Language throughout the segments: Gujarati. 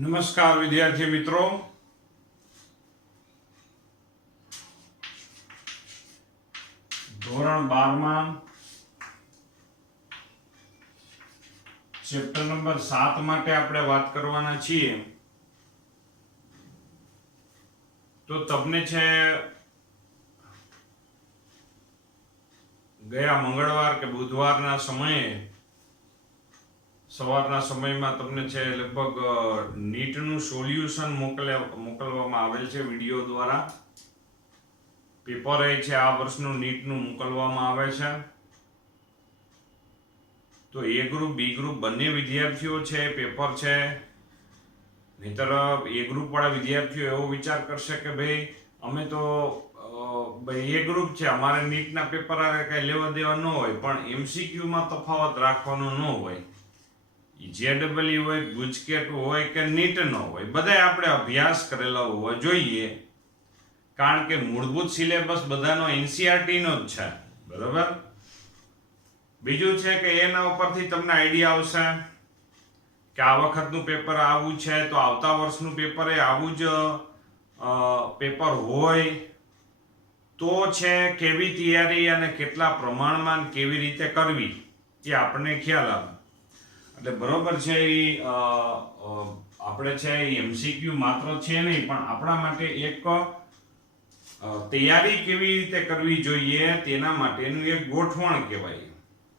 નમસ્કાર વિદ્યાર્થી મિત્રો, ધોરણ 12માં ચેપ્ટર નંબર 7 માટે આપણે વાત કરવાના છીએ. તો તમને છે ગયા મંગળવાર કે બુધવારના સમયે સવારના સમયમાં તમને છે લગભગ નીટનું સોલ્યુશન મોકલવામાં આવેલ છે વિડીયો દ્વારા. પેપર એ છે આ વર્ષનું નીટનું મોકલવામાં આવે છે. તો એ ગ્રુપ બી ગ્રુપ બંને વિદ્યાર્થીઓ છે પેપર છે. નહીતર એ ગ્રુપ વાળા વિદ્યાર્થીઓ એવો વિચાર કરશે કે ભાઈ અમે તો ભાઈ એ ગ્રુપ છે, અમારે નીટના પેપર આવે કઈ લેવા દેવા ન હોય, પણ એમસીક્યુમાં તફાવત રાખવાનો ન હોય. જેડબલ્યુ હોય, ગુજકેટ હોય કે નીટ ન હોય, બધાય આપણે અભ્યાસ કરેલા હોવા જોઈએ. કારણ કે મૂળભૂત સિલેબસ બધાનો એનસીઆરટી નો જ છે, બરાબર. બીજું છે કે એના ઉપરથી તમને આઈડિયા આવશે કે આ વખતનું પેપર આવું છે તો આવતા વર્ષનું પેપર એ આવું જ પેપર હોય તો છે કેવી તૈયારી અને કેટલા પ્રમાણમાં કેવી રીતે કરવી એ આપણને ખ્યાલ આવે. એટલે બરોબર છે એ આપણે છે એ એમસીક્યુ માત્ર છે નહીં, પણ આપણા માટે એક તૈયારી કેવી રીતે કરવી જોઈએ તેના માટેનું એક ગોઠવણ કહેવાય.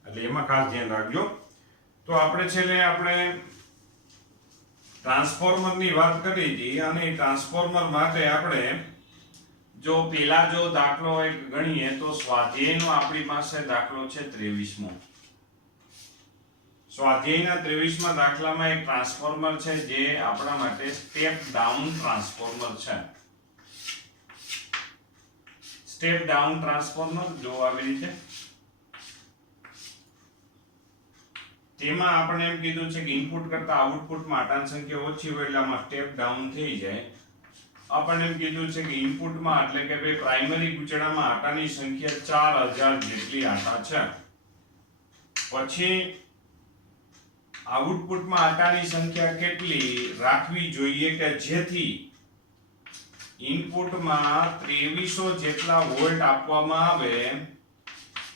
એટલે એમાં ખાસ ધ્યાન રાખજો. તો આપણે ટ્રાન્સફોર્મરની વાત કરી હતી, અને ટ્રાન્સફોર્મર માટે આપણે જો પેલા જો દાખલો એક ગણીએ તો સ્વાધ્યાયનો આપણી પાસે દાખલો છે 23મો. સ્વાધ્યાયના 23મા દાખલામાં એક ટ્રાન્સફોર્મર છે જે આપણા માટે સ્ટેપ ડાઉન ટ્રાન્સફોર્મર છે. સ્ટેપ ડાઉન ટ્રાન્સફોર્મર જો આવી રીતે, તેમાં આપણે એમ કીધું છે કે ઇનપુટ કરતા આઉટપુટમાં આટાની સંખ્યા ઓછી હોય એટલે આમાં સ્ટેપ ડાઉન થઈ જાય. આપણને એમ કીધું છે કે ઇનપુટમાં એટલે કે ભાઈ પ્રાઇમરી ગૂંચળામાં આટાની સંખ્યા 4000 જેટલી આટા છે. પછી આઉટપુટમાં આટાની સંખ્યા કેટલી રાખવી જોઈએ કે જેથી ઇનપુટમાં 2300 જેટલા વોલ્ટ આપવામાં આવે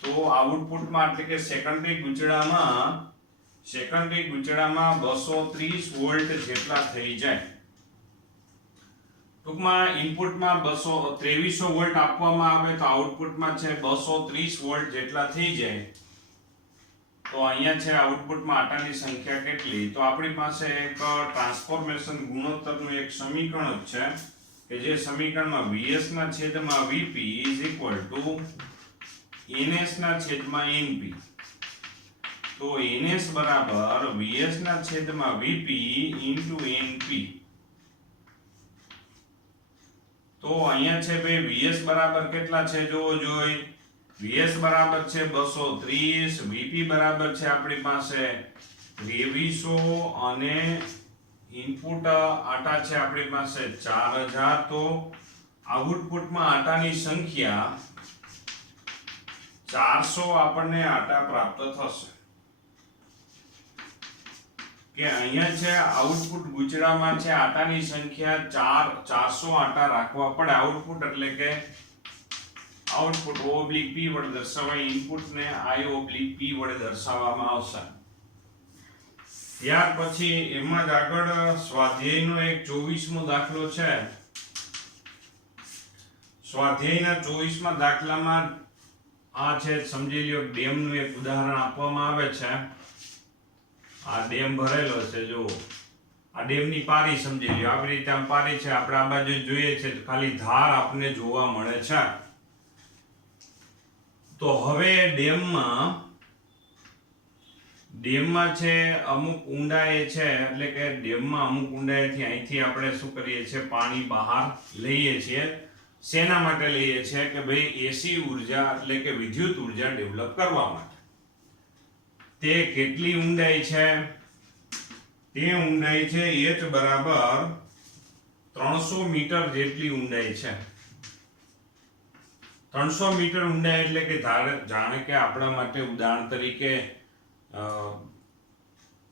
તો આઉટપુટમાં એટલે કે સેકન્ડરી ગૂંચળામાં 230 વોલ્ટ જેટલા થઈ જાય. ટૂંકમાં ઇનપુટમાં 2300 વોલ્ટ આપવામાં આવે તો આઉટપુટમાં છે 230 વોલ્ટ જેટલા થઈ જાય. તો અહીંયા છે આઉટપુટમાં આટાની સંખ્યા કેટલી, તો આપણી પાસે એક ટ્રાન્સફોર્મેશન ગુણોત્તરનું એક સમીકરણ છે કે જે સમીકરણમાં Vs ના છેદમાં Vp Ns ના છેદમાં Np. તો Ns બરાબર Vs ના છેદમાં Vp Np. તો અહીંયા છે ભાઈ Vs બરાબર કેટલા છે જોવો જોઈએ. Vs બરાબર છે 230, Vp બરાબર છે આપણી પાસે 2300 અને ઇનપુટ આટા છે આપણી પાસે 4000. તો આઉટપુટમાં આટાની સંખ્યા 400 આપણને આટા પ્રાપ્ત થશે. કે અહીંયા છે આઉટપુટ ગૂંચળામાં છે આટાની સંખ્યા 400 આટા રાખવા પડે. આઉટપુટ એટલે કે આઉટપુટ O ઓબ્લિક P વડે દર્શાવાય, ઇનપુટ ને I ઓબ્લિક P વડે દર્શાવવામાં આવશે. ત્યાર પછી એમાં જ આગળ સ્વાધ્યાયનો એક 24મો દાખલો છે. સ્વાધ્યાયના 24મા દાખલામાં આ છે સમજી લ્યો ડેમનું એક ઉદાહરણ આપવામાં આવે છે. આ ડેમ ભરેલો છે, જો આ ડેમની પારી સમજી લ્યો. આવી રીતે આમ પારી છે, આપણે આ બાજુ જોઈએ છે ખાલી ધાર આપણને જોવા મળે છે. તો હવે ડેમમાં છે અમુક ઊંડાઈ છે, એટલે કે ડેમમાં અમુક ઊંડાઈથી અહીંથી આપણે શું કરીએ છીએ પાણી બહાર લઈએ છીએ. શેના માટે લઈએ છીએ કે ભાઈ એસી ઉર્જા એટલે કે વિદ્યુત ઉર્જા ડેવલપ કરવા માટે. તે કેટલી ઊંડાઈ છે? તે ઊંડાઈ છે h બરાબર 300 મીટર જેટલી ઊંડાઈ છે. 300 મીટર ઊંડાઈ એટલે કે જાણે કે આપણા માટે ઉદાહરણ તરીકે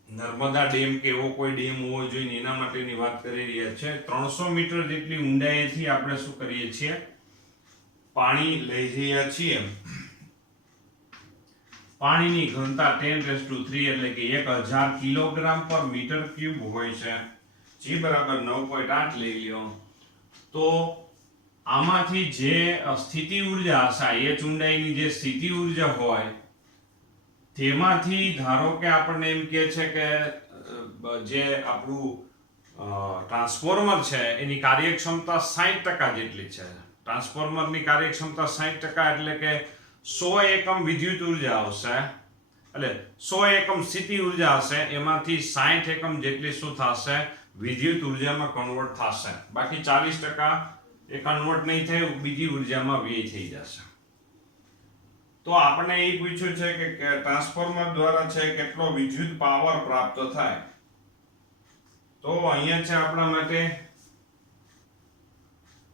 નર્મદા ડેમ કે એવો કોઈ ડેમ હોવો જોઈએ એના માટેની વાત કરી રહ્યા છે. 300 મીટર જેટલી ઊંડાઈએથી આપણે શું કરીએ છીએ, પાણી લઈ રહ્યા છીએ. પાણીની ઘનતા 10⁻³ એટલે કે 1000 કિલોગ્રામ પર મીટર ક્યુબ હોય છે. G બરાબર 9.8 લઈ લ્યો. તો આમાંથી જે સ્થિતિ ઉર્જા હશે, એ ઊંડાઈની જે સ્થિતિ ઉર્જા હોય તેમાંથી ધારો કે આપણને એમ કહે છે કે જે આપણું ટ્રાન્સફોર્મર છે એની કાર્યક્ષમતા 60% જેટલી છે. ટ્રાન્સફોર્મરની કાર્યક્ષમતા 60% એટલે કે 100 એકમ વિદ્યુત ઉર્જા આવશે, એટલે 100 એકમ સ્થિતિ ઉર્જા હશે, એમાંથી 60 એકમ જેટલી શું થશે, વિદ્યુત ઉર્જામાં કન્વર્ટ થશે. બાકી 40% એ કન્વર્ટ નહીં થાય, બીજી ઉર્જામાં વ્યય થઈ જશે. તો આપણે એ પૂછ્યું છે કે ટ્રાન્સફોર્મર દ્વારા છે કેટલો વિદ્યુત પાવર પ્રાપ્ત થાય. તો અહીંયા છે આપણા માટે,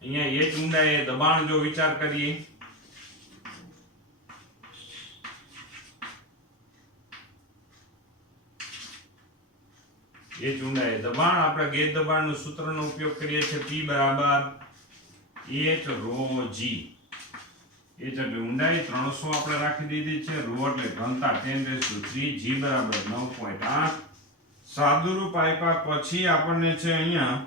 અહીંયા એ જ ઊંડાઈએ દબાણ જો વિચાર કરીએ, એ જ ઊંડાઈએ દબાણ, આપણે ગેજ દબાણનું સૂત્રનો ઉપયોગ કરીએ છીએ, P બરાબર H ρg. એ જ એટલે ઊંડાઈ 300 આપણે રાખી દીધી છે, ρ એટલે ઘનતા 10⁻³ G બરાબર 9.8. સાદુરૂપ આપ્યા પછી આપણને છે અહીંયા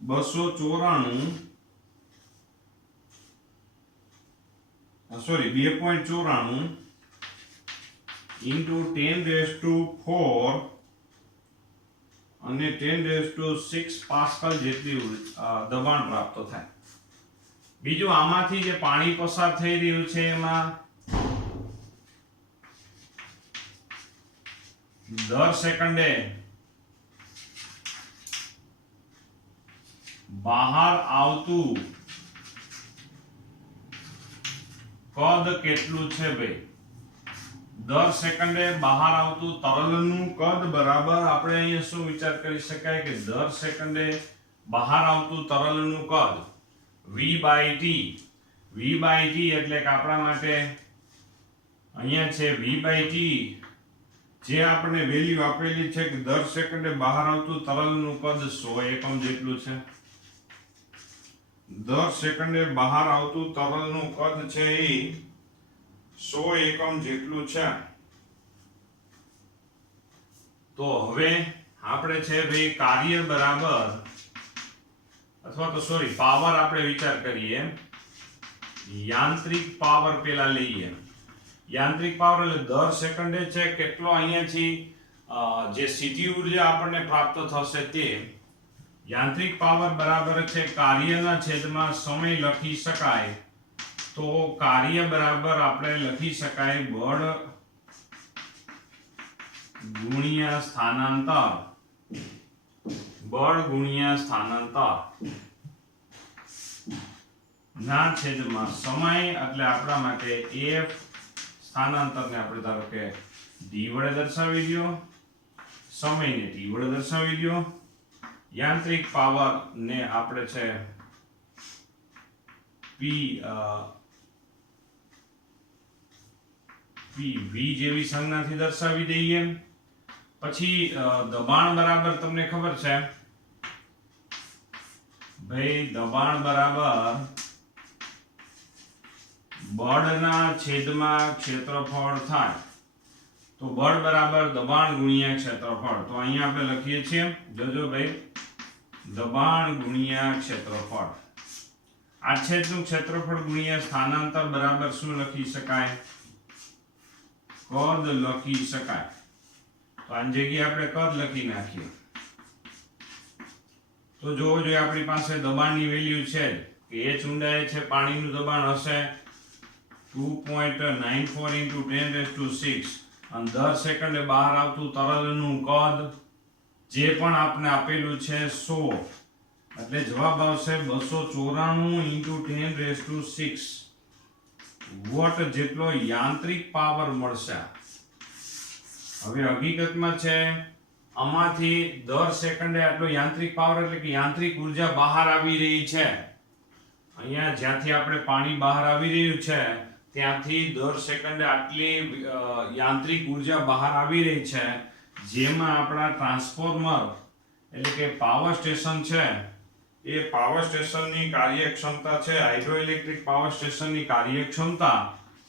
2.94 into 10⁻⁴ અને 10⁻⁶ પાસ્કલ જેટલી દબાણ પ્રાપ્ત થાય. બીજું આમાંથી જે પાણી પસાર થઈ રહ્યું છે એમાં દર સેકન્ડે બહાર આવતું કદ કેટલું છે ભાઈ? દર સેકન્ડે બહાર આવતું તરલનું કદ બરાબર આપણે અહીંયા શું વિચાર કરી શકાય કે દર સેકન્ડે બહાર આવતું તરલનું કદ V/T. V/T એટલે કે આપણા માટે અહીંયા છે V/T, જે આપણે વેલ્યુ આપેલી છે કે દર સેકન્ડે બહાર આવતું તરલનું કદ 100 એકમ જેટલું છે. દર સેકન્ડે બહાર આવતું તરલનું કદ છે એ 100 એકમ જેટલું છે. તો હવે આપણે છે ભાઈ કાર્ય બરાબર, અથવા તો સોરી પાવર આપણે વિચાર કરીએ. યાંત્રિક પાવર પેલા લઈએ. યાંત્રિક પાવર એટલે દર સેકન્ડે છે કેટલો અહીંયાથી જે સ્થિતિ ઉર્જા આપણને પ્રાપ્ત થશે તે. યાંત્રિક પાવર બરાબર છે કાર્યના છેદમાં સમય લખી શકાય. તો કાર્ય બરાબર આપણે લખી શકાય બળ ગુણ્યા સ્થાનાંતર. બળ ગુણ્યા સ્થાનાંતર ના છેદમાં સમય, એટલે આપણા માટે F સ્થાનાંતરને આપણે ધારો કે D વડે દર્શાવી દો, સમયને T વડે દર્શાવી દો, યાંત્રિક પાવર ને આપણે છે PV જેવી સંજ્ઞાથી દર્શાવી દઈએ. પછી દબાણ બરાબર તમને ખબર છે ભાઈ, દબાણ બરાબર બળના છેદમાં ક્ષેત્રફળ થાય. તો બળ બરાબર દબાણ ગુણ્યા ક્ષેત્રફળ. તો અહીંયા આપણે લખીએ છીએ, જોજો ભાઈ, દબાણ ગુણ્યા ક્ષેત્રફળ. આછેદનું ક્ષેત્રફળ ગુણ્યા સ્થાનાંતર બરાબર શું લખી શકાય? કદ લખી શકાય. તો આની જગ્યાએ આપણે કદ લખી નાખીએ. તો જોવો જોઈએ આપણી પાસે દબાણની વેલ્યુ છે કે h ઊંડાઈ છે પાણીનું દબાણ હશે 2.94 into 10⁻⁶, અને દર સેકન્ડે બહાર આવતું તરલનું કદ જે પણ આપણે આપેલું છે 100, એટલે જવાબ આવશે 294 into 10⁻⁶ વોટ જેટલો યાંત્રિક પાવર મળશે. હવે હકીકતમાં છે આમાંથી દર સેકન્ડે આટલો યાંત્રિક પાવર એટલે કે યાંત્રિક ઉર્જા બહાર આવી રહી છે. અહીંયા જ્યાંથી આપણે પાણી બહાર આવી રહ્યું છે ત્યાંથી દર સેકન્ડે આટલી યાંત્રિક ઉર્જા બહાર આવી રહી છે. જેમાં આપણા ટ્રાન્સફોર્મર એટલે કે પાવર સ્ટેશન છે એ પાવર સ્ટેશનની કાર્યક્ષમતા છે હાઇડ્રોઇલેક્ટ્રિક પાવર સ્ટેશનની કાર્યક્ષમતા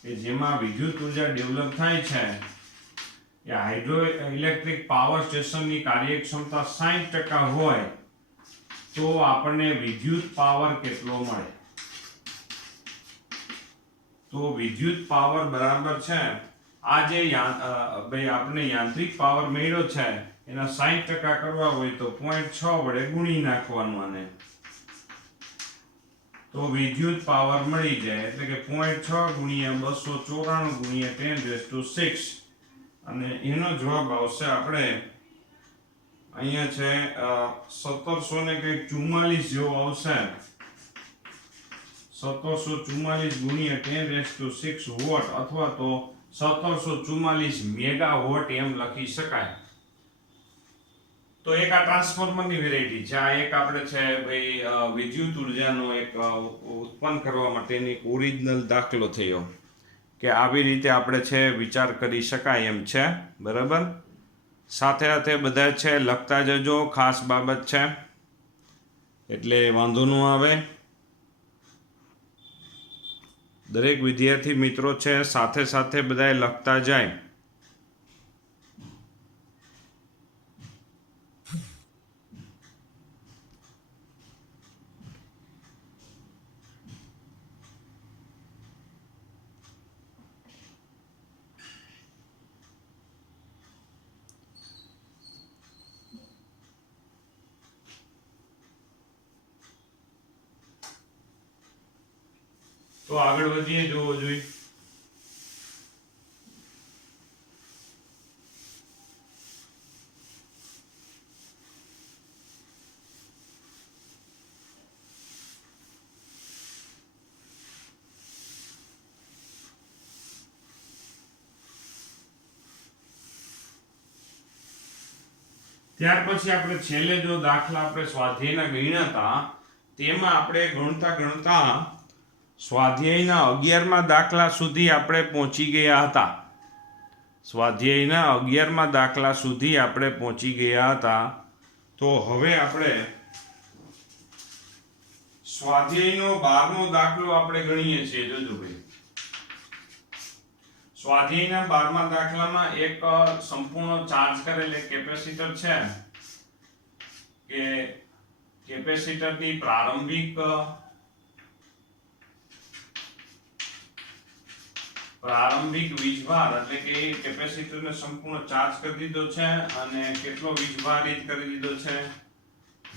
કે જેમાં વિદ્યુત ઉર્જા ડેવલપ થાય છે એ હાઇડ્રો ઇલેક્ટ્રિક પાવર સ્ટેશનની કાર્યક્ષમતા 60% હોય તો આપણને વિદ્યુત પાવર કેટલો મળે? તો વિદ્યુત પાવર બરાબર છે આ જે ભાઈ આપણે યાંત્રિક પાવર મળ્યો છે એના 60% કરવા હોય તો 0.6 વડે ગુણી નાખવાનું આને તો વિદ્યુત પાવર મળી જાય એટલે કે 0.6 ગુણ્યા 294 ગુણ્યા 10⁶ અને એનો જવાબ આવશે આપણે અહીંયા છે 1744 જેવો આવશે 1744 ગુણ્યા 10⁶ વોટ અથવા તો 1744 મેગાવોટ એમ લખી શકાય. તો એક આ ટ્રાન્સફોર્મરની વેરાયટી છે. આ એક આપણે છે ભાઈ વિદ્યુત ઉર્જાનો એક ઉત્પન્ન કરવા માટેની ઓરિજિનલ દાખલો થયો કે આવી રીતે આપણે છે વિચાર કરી શકાય એમ છે. બરાબર, સાથે સાથે બધા છે લખતા જજો, ખાસ બાબત છે એટલે વાંધો ન આવે. દરેક વિદ્યાર્થી મિત્રો છે સાથે સાથે બધાએ લખતા જાય. તો આગળ વધીએ, જોવો જોઈએ. ત્યાર પછી આપણે છેલ્લે જો દાખલા આપણે સ્વાધ્યાયના ગણ્યા હતા તેમાં આપણે ગણતા સ્વાધ્યાયના 11મા દાખલા સુધી આપણે પહોંચી ગયા હતા. સ્વાધ્યાયના 11મા દાખલા સુધી આપણે પહોંચી ગયા હતા. તો હવે આપણે સ્વાધ્યાયનો 12મો દાખલો આપણે ગણીએ છીએ. જોજો ભાઈ, સ્વાધ્યાયના 12મા દાખલામાં એક સંપૂર્ણ ચાર્જ કરેલ એક કેપેસિટર છે કે કેપેસિટરની પ્રારંભિક વીજભાર એટલે કે કેપેસિટરને સંપૂર્ણ ચાર્જ કરી દીધો છે અને કેટલો વીજભારિત કરી દીધો છે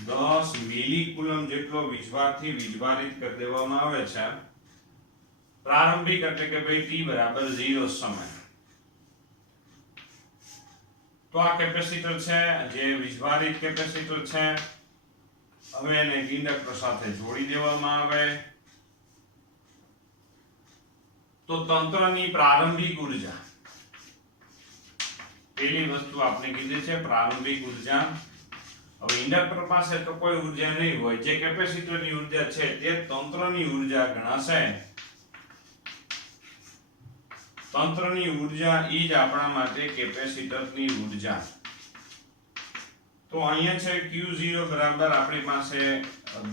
10 મિલીકુલમ જેટલો વીજભારથી વીજભારિત કરી દેવામાં આવે છે. પ્રારંભિક એટલે કે ભાઈ t બરાબર 0 સમય. તો આ કેપેસિટર છે જે વીજભારિત કેપેસિટર છે. હવે એને ઇન્ડક્ટર સાથે જોડી દેવામાં આવે તો તંત્રની પ્રારંભિક ઉર્જા, પહેલી વસ્તુ આપણે કીધી છે પ્રારંભિક ઉર્જા. હવે ઇન્ડક્ટર પાસે તો કોઈ ઉર્જા નહીં હોય, જે કેપેસિટરની ઉર્જા છે તે તંત્રની ઉર્જા ગણાશે. તંત્રની ઉર્જા ઈ જ આપણા માટે કેપેસિટરની ઉર્જા. તો અહીંયા છે Q0 બરાબર આપણી પાસે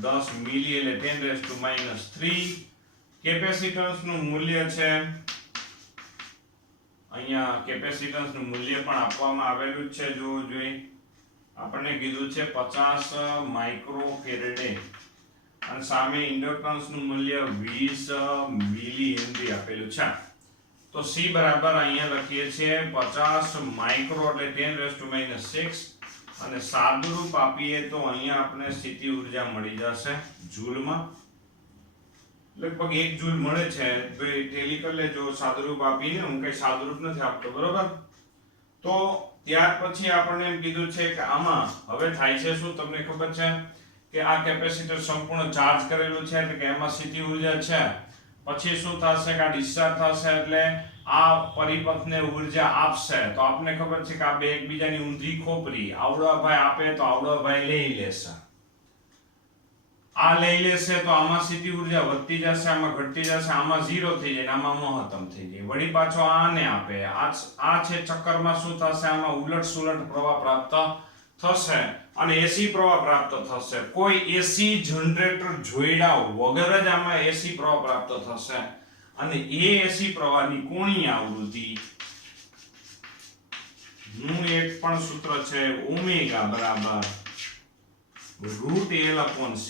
10 મિલી એટલે 10⁻³ કેપેસિટન્સનું મૂલ્ય છે. અહીંયા કેપેસિટન્સનું મૂલ્ય પણ આપવામાં આવેલું જ છે. જોવું જોઈએ, આપણને કીધું છે 50 માઇક્રોફેરેડે અને સામે ઇન્ડક્ટન્સનું મૂલ્ય 20 મિલી હેનરી આપેલું છે. તો C બરાબર અહીંયા લખીએ છીએ 50 માઇક્રો એટલે 10⁻⁶ અને સાદુરૂપ આપીએ તો અહીંયા આપણે સ્થિતિ ઉર્જા મળી જશે જૂલમાં. લગભગ 1 જૂલ મળે છે. તો એ ટેલી કરી લેજો સાદુરૂપ આપીને. હું કઈ સાદુરૂપ નથી આપતો, બરોબર. તો ત્યાર પછી આપણને એમ કીધું છે કે આમાં હવે થાય છે શું, તમને ખબર છે કે આ કેપેસિટર સંપૂર્ણ ચાર્જ કરેલું છે એટલે કે એમાં સ્થિતિ ઉર્જા છે. પછી શું થશે કે આ ડિસ્ચાર્જ થશે એટલે આ પરિપથને ઉર્જા આપશે. તો આપને ખબર છે કે આ બે એકબીજાની ઊંધી ખોપરી, આવડો ભાઈ આપે તો આવડો ભાઈ લઈ લેશે. આ લઈ લેશે તો આમાં સ્થિતિ ઉર્જા વધતી જશે, આમાં ઘટતી જશે, આમાં 0 થઈ જાય, આમાં મહત્તમ થઈ જાય. વળી પાછો આને આપે, આ છે ચક્કરમાં શું થશે, આમાં ઉલટ સુલટ પ્રવાહ પ્રાપ્ત થશે અને એસી પ્રવાહ પ્રાપ્ત થશે. કોઈ એસી જનરેટર જોડ્યા વગર જ આમાં એસી પ્રવાહ પ્રાપ્ત થશે અને એ એસી પ્રવાહની કોણીય આવૃત્તિ નું એક પણ સૂત્ર છે ઓમેગા બરાબર √L/c.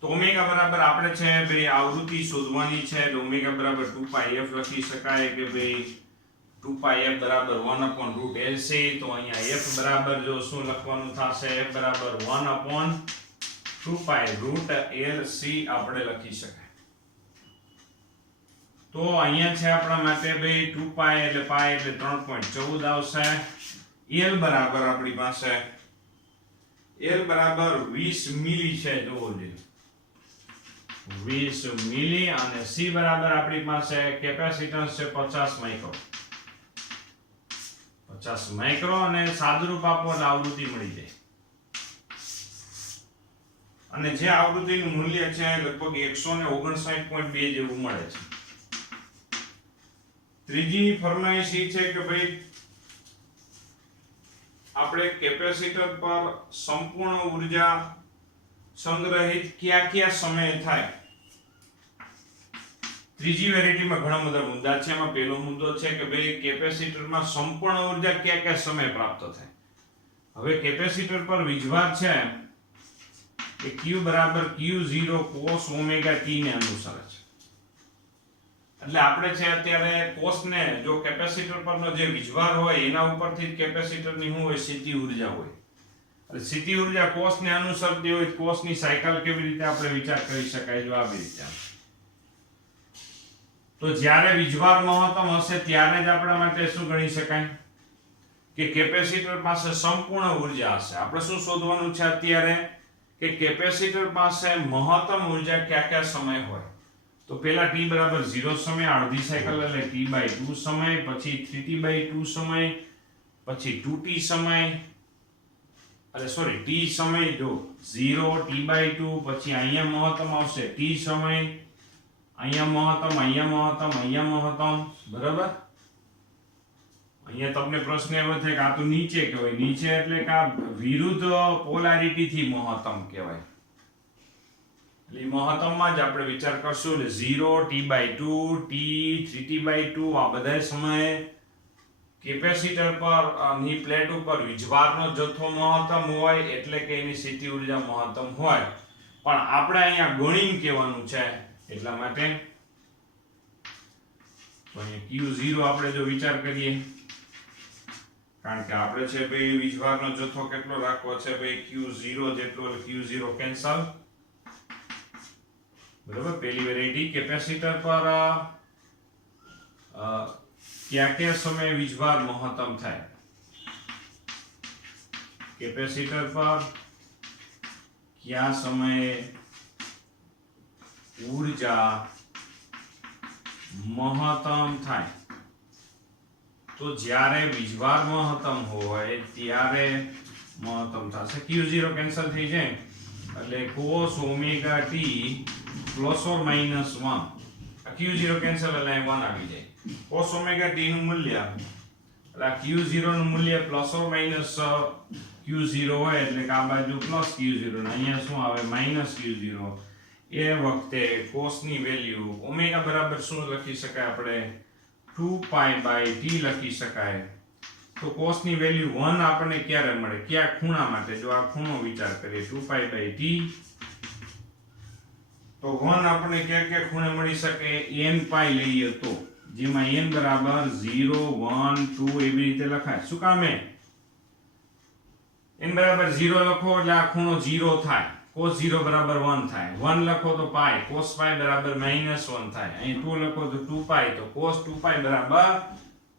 તો ઓમેગા બરાબર આપણે છે ભાઈ આવૃત્તિ શોધવાની છે એટલે ઓમેગા બરાબર 2πf લખી શકાય કે ભાઈ 2πf બરાબર 1/√LC. તો અહીંયા f બરાબર જો શું લખવાનું થશે, f બરાબર 1/2π√LC આપણે લખી શકાય. તો અહીંયા છે આપણા માટે ભાઈ 2π એટલે π એટલે 3.14 આવશે. L બરાબર આપણી પાસે L બરાબર 20 મિલી છે, જોવો જોઈએ 20 મિલી અને C બરાબર આપણી પાસે કેપેસિટન્સ છે 50 માઇક્રો. 50 માઇક્રો અને સાદુરૂપ આપો એટલે આવૃત્તિ મળી જાય. અને જે આવૃત્તિનું મૂલ્ય છે લગભગ 159.2 જેવું મળે છે. ત્રીજી ફરમાઈશ એ છે કે ભાઈ આપણે કેપેસિટર પર સંપૂર્ણ ઉર્જા સંગ્રહિત કયા સમયે થાય. ત્રીજી વેરાયટીમાં ઘણા બધા મુદ્દા છે. એમાં પહેલો મુદ્દો છે કે ભાઈ કેપેસિટરમાં સંપૂર્ણ ઉર્જા કયા સમયે પ્રાપ્ત થાય. હવે કેપેસિટર પર વીજભાર છે એ Q બરાબર Q0 cos ઓમેગા t ને અનુસરે છે. એટલે આપણે છે અત્યારે cos ને જો કેપેસિટર પરનો જે વીજભાર હોય એના ઉપરથી જ કેપેસિટરની શું હોય, સ્થિતિ ઉર્જા હોય. એટલે સ્થિતિ ઉર્જા cos ને અનુસરતી હોય તો cos ની સાયકલ કેવી રીતે આપણે વિચાર કરી શકાય, જો આવી રીતે. તો જ્યારે વીજભાર મહત્તમ હશે ત્યારે જ આપણા માટે શું ગણી શકાય કે કેપેસિટર પાસે સંપૂર્ણ ઉર્જા હશે. આપણે શું શોધવાનું છે અત્યારે કે કેપેસિટર પાસે મહત્તમ ઉર્જા કયા સમય હોય. તો પહેલા t બરાબર 0 સમય અડધી સાયકલ એટલે t/2 સમય, પછી 3t/2 સમય, પછી 2t સમય, એટલે સોરી t સમય જો 0 t/2, પછી અહીંયા મહત્તમ આવશે t સમય, અહીંયા મહત્તમ, અહીંયા મહત્તમ, અહીંયા મહત્તમ, બરાબર. અહીંયા તમને પ્રશ્ન એવો થાય કે આ તો નીચે કહેવાય. નીચે એટલે કે આ વિરુદ્ધ પોલારિટી થી મહત્તમ કહેવાય. એટલે મહત્તમમાં જ આપણે વિચાર કરશું. એટલે 0 t/2 t 3t/2 આ બધા સમયે કેપેસિટર પર ની પ્લેટ ઉપર વીજભારનો જથ્થો મહત્તમ હોય એટલે કે એની સ્થિતિ ઉર્જા મહત્તમ હોય. પણ આપણે અહીંયા ગણીને કહેવાનું છે એટલા માટે તો અહીંયા Q0 આપણે જો વિચાર કરીએ, કારણ કે આપણે છે ભાઈ વીજભારનો જથ્થો કેટલો રાખવો છે ભાઈ Q0 જેટલો, એટલે Q0 કેન્સલ. બરાબર. પહેલી વેરાયટી કેપેસિટર પર કયા સમયે વીજભાર મહત્તમ થાય. કેપેસિટર પર કયા સમયે ઉર્જા મહત્તમ થાય. તો જ્યારે વીજભાર મહત્તમ હોય ત્યારે મહત્તમ થશે. Q0 કેન્સલ થઈ જાય એટલે cos omega t plus or minus 1. Q0 cancel એટલે 1 આવી જાય. cos ઓમેગા t નું મૂલ્ય એટલે Q0 નું મૂલ્ય પ્લસ ઓર માઇનસ Q0 હોય એટલે કે આ બાજુ પ્લસ Q0 ને અહીંયા શું આવે માઇનસ Q0. એ વખતે cos ની વેલ્યુ ઓમેગા બરાબર શું લખી શકાય આપણે 2π/t લખી શકાય. તો cos ની વેલ્યુ 1 આપણને ક્યારે મળે, કયા ખૂણા માટે, જો આ ખૂણો વિચાર કરીએ 2π/t તો 1 આપણને કયા ખૂણે મળી શકે, n π લઈએ તો, જેમાં n બરાબર 0 1 2 એવી રીતે લખાય. શું કામ n બરાબર 0 લખો એટલે આ ખૂણો 0 થાય, cos 0 બરાબર 1 થાય. 1 લખો તો π, cos π બરાબર -1 થાય. અહીં 2 લખો તો 2π, તો cos 2π બરાબર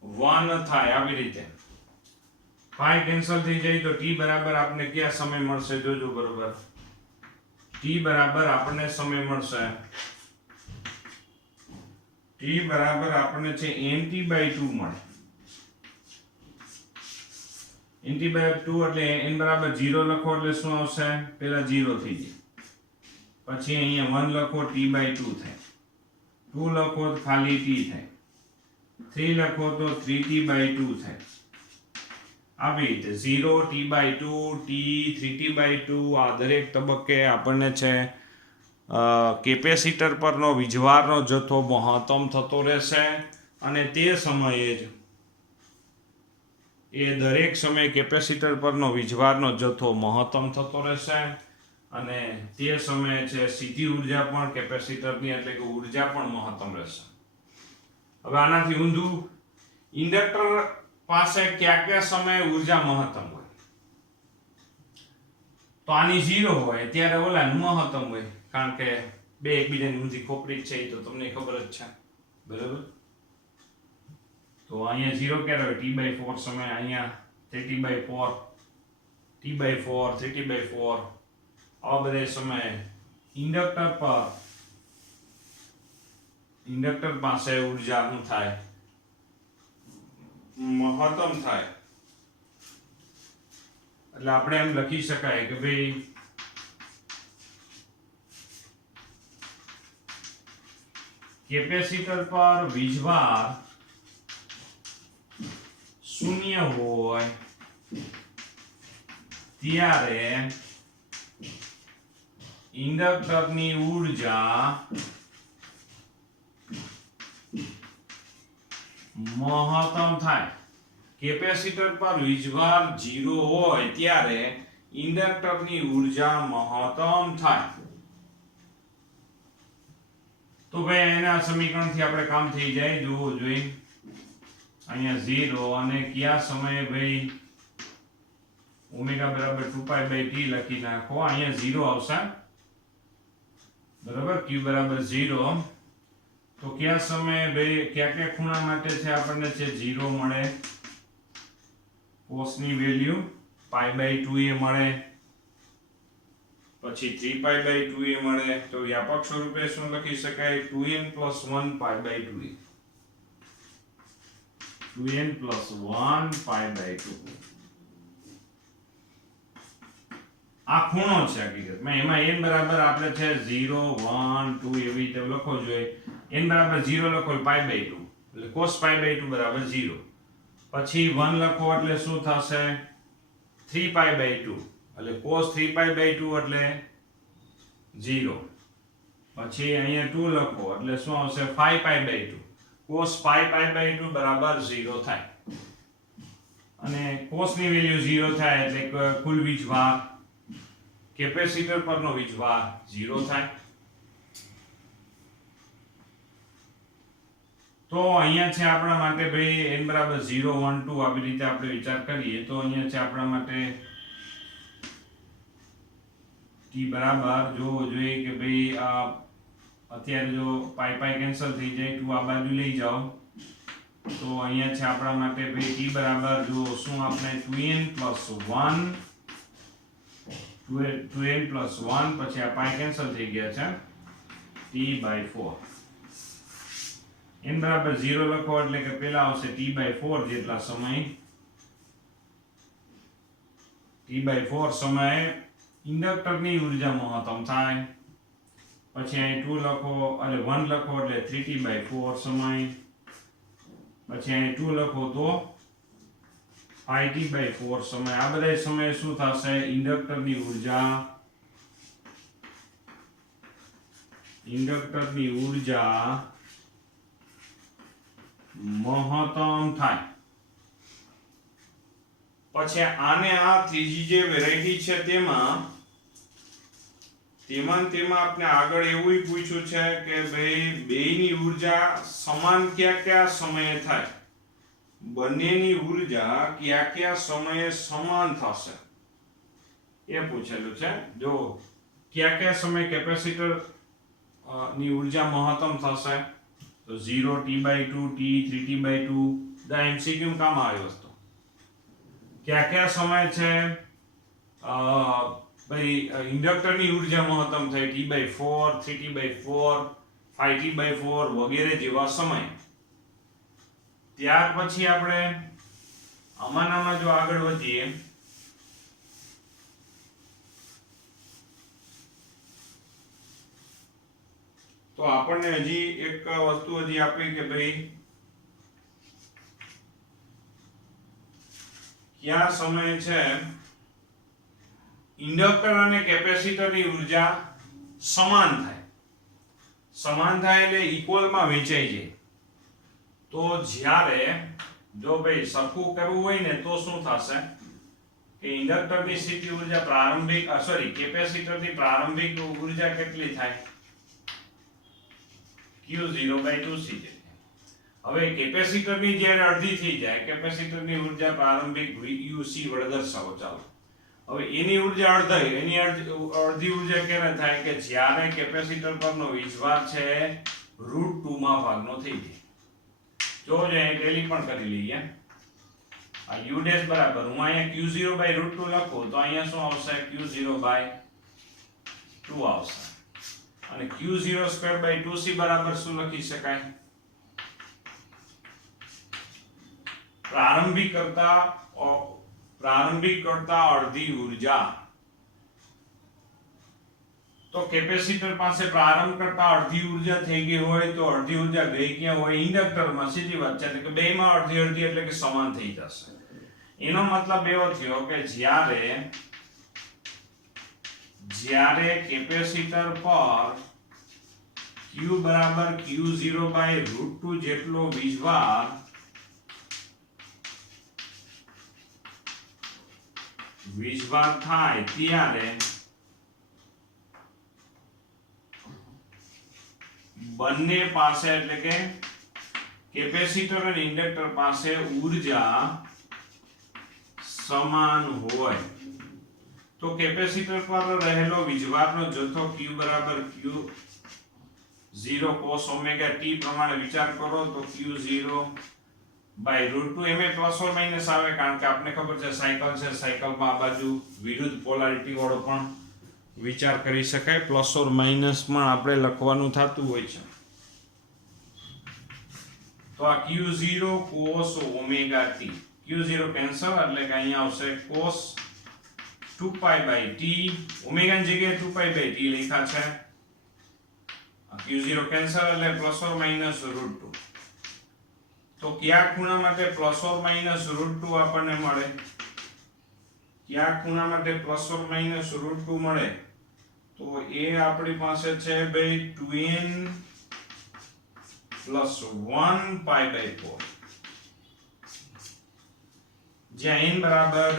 1 થાય. આવી રીતે π કેન્સલ થઈ જાય તો t બરાબર આપણે કયા સમય મળશે, જોજો બરોબર. t બરાબર આપણને સમય મળશે, t બરાબર આપણને છે nt/2 મળે. nt/2 એટલે n બરાબર 0 લખો એટલે શું આવશે? પહેલા 0 થઈ જાય, પછી અહીંયા 1 લખો t/2 થાય, 2 લખો તો ખાલી t થાય, 3 લખો તો 3t/2 થાય. આવી રીતે 0 t/2 t 3t/2 આ દરેક તબક્કે આપણને છે કેપેસિટર પરનો વીજભારનો જથ્થો મહત્તમ થતો રહેશે અને તે સમયે જ એ દરેક સમયે કેપેસિટર પરનો વીજભારનો જથ્થો મહત્તમ થતો રહેશે અને તે સમયે છે સીધી ઉર્જા પણ કેપેસિટરની એટલે કે ઉર્જા પણ મહત્તમ રહેશે. હવે આનાથી ઊંધું, ઇન્ડક્ટર પાસે કયા સમયે ઉર્જા મહત્તમ હોય? તો આની 0 હોય ત્યારે ઓલાનું મહત્તમ હોય, કારણ કે બે એકબીજાની ઊંધી ખોપરી છે એ તો તમને ખબર જ છે, બરાબર? તો અહીંયા 0 ક્યારે હોય? t/4 સમય, અહીંયા 3t/4, t/4, 3t/4 આવા બધા સમયે ઇન્ડક્ટર પાસે ઉર્જા શું થાય? મહત્તમ થાય. એટલે આપણે એમ લખી શકાય કે ભાઈ કેપેસિટર પર વીજભાર 0 હોય ત્યારે ઇન્ડક્ટરની ઉર્જા મહત્તમ થાય. કેપેસિટર પર વીજભાર 0 હોય ત્યારે ઇન્ડક્ટરની ઉર્જા મહત્તમ થાય. તો ભાઈ એના સમીકરણથી આપણે કામ થઈ જાય. જુઓ જોઈ, અહીંયા 0 અને કયા સમયે ભાઈ ઓમેગા બરાબર 2π/t લખી નાખો. અહીંયા 0 આવશે, બરાબર? q બરાબર 0. તો કયા સમયે ભાઈ કયા ખૂણા માટે છે આપણને છે 0 મળે? cos ની વેલ્યુ π/2 એ મળે, પછી 3π/2 એ મળે. તો વ્યાપક સ્વરૂપે શું લખી શકાય? 2n + 1 π/2, 2n + 1 π/2. આ ખૂણો છે હકીકતમાં. એમાં n બરાબર આપણે છે 0 1 2 એવી રીતે લખો જોઈએ. n બરાબર 0 લખો π/2 એટલે cos π/2 બરાબર 0. પછી 1 લખો એટલે શું થશે? 3π/2 એટલે cos 3π/2 એટલે 0. પછી અહીંયા 2 લખો એટલે શું આવશે? 5π/2 cos 5π/2 બરાબર 0 થાય. અને cos ની વેલ્યુ 0 થાય એટલે કુલ વીજભાર કેપેસિટર પરનો વીજભાર 0 થાય. તો અહીંયા છે આપણા માટે ભાઈ n બરાબર 0 1 2 આવી રીતે આપણે વિચાર કરીએ તો અહીંયા છે આપણા માટે t બરાબર જોવો જોઈએ કે ભાઈ આ અત્યારે જો પાઈ કેન્સલ થઈ જાય, 2 આ બાજુ લઈ જાઓ તો અહીંયા છે આપણા માટે ભાઈ t બરાબર જો શું આપણે 2n + 1 2n + 1 પછી આ પાઈ કેન્સલ થઈ ગયા છે t/4. n બરાબર 0 લખો એટલે કે પહેલા આવશે t/4 જેટલા સમય, t/4 સમયે ઇન્ડક્ટરની ઉર્જા મહત્તમ થાય. પછી અહીં 2 લખો એટલે 1 લખો એટલે 3t/4 સમય, પછી અહીં 2 લખો તો 5t/4 સમય. આ બધા સમયે શું થશે? ઇન્ડક્ટરની ઉર્જા મહત્તમ થાય. પછી આને આ ત્રીજી જે વેરાયટી છે તેમાં આપણે આગળ એવું પૂછ્યું છે કે ભાઈ બેયની ઉર્જા સમાન કયા સમયે થાય? બંનેની ઉર્જા કયા સમયે સમાન થશે એ પૂછેલું છે. જો કયા સમયે કેપેસિટર ની ઉર્જા મહત્તમ થશે તો 0 t/2 t 3t/2 દા એમસીક્યુ કામ આવે વસ્તુ. કયા સમય છે ભાઈ ઇન્ડક્ટરની ઉર્જા મહત્તમ થાય? t/4 3t/4 5t/4 વગેરે જેવા સમય. ત્યાર પછી આપણે આમાં જો આગળ વધીએ તો આપણને હજી એક વસ્તુ હજી આપી કે ભાઈ કયા સમયે છે ઇન્ડક્ટર અને કેપેસિટરની ઉર્જા સમાન થાય એટલે ઇક્વલમાં વહેંચાઈ જાય. તો જ્યારે જો ભાઈ સરખું કરવું હોય ને તો શું થશે કે ઇન્ડક્ટરની સ્થિતિ ઉર્જા પ્રારંભિક કેપેસિટરની પ્રારંભિક ઉર્જા કેટલી થાય Q0/2C. હવે કેપેસિટરની જ્યારે અડધી થઈ જાય કેપેસિટરની ઉર્જા પ્રારંભિક UC વડે દર્શાવો. ચાલો હવે એની ઉર્જા અડધી ઉર્જા ક્યારે થાય કે જ્યારે કેપેસિટર પરનો વીજભાર છે √2 માં ભાગનો થઈ જાય. જો અહીં ટેલી પણ કરી લઈએ. આ U' બરાબર હું અહીંયા Q0/√2 લખું તો અહીંયા શું આવશે Q0/2 આવશે. અને Q02/2C બરાબર શું લખી શકાય પ્રારંભિક કરતા અડધી ઉર્જા. તો કેપેસિટર પાસે પ્રારંભ કરતા અડધી ઉર્જા થઈ ગઈ હોય તો અડધી ઉર્જા ગઈ ક્યાં હોય ઇન્ડક્ટરમાં. સીધી વાત છે એટલે કે બેમાં અડધી અડધી એટલે કે સમાન થઈ જશે. એનો મતલબ એવો થયો કે જ્યારે કેપેસિટર પર Q બરાબર Q0/√2 જેટલો વીજભાર થાય ત્યારે બંને પાસે એટલે કે કેપેસિટર અને ઇન્ડક્ટર પાસે ઉર્જા સમાન હોય તો કેપેસિટર પર રહેલો વીજભારનો જથ્થો Q બરાબર Q0 cos ઓમેગા t પ્રમાણે વિચાર કરો તો Q0/√2 એમે પ્લસ ઓર માઈનસ આવે કારણ કે આપને ખબર છે સાયકલ છે સાયકલમાં આ બાજુ વિરુદ્ધ પોલારિટી વાળો પણ વિચાર કરી શકાય પ્લસ ઓર માઈનસ માં આપણે લખવાનું થતું હોય છે. તો આ Q0 cos omega t Q0 cancel એટલે કે અહીંયા આવશે cos 2π/t ઓમેગા ની જગ્યાએ 2π/t લખ્યા છે. Q0 કેન્સલ એટલે પ્લસ ઓર માઈનસ √2. તો કયા ખૂણા માટે પ્લસ ઓર માઈનસ √2 આપણને મળે કયા ખૂણા માટે પ્લસ ઓર માઈનસ √2 મળે તો એ આપણી પાસે છે ભાઈ 2n + 1π/4 જ્યાં n બરાબર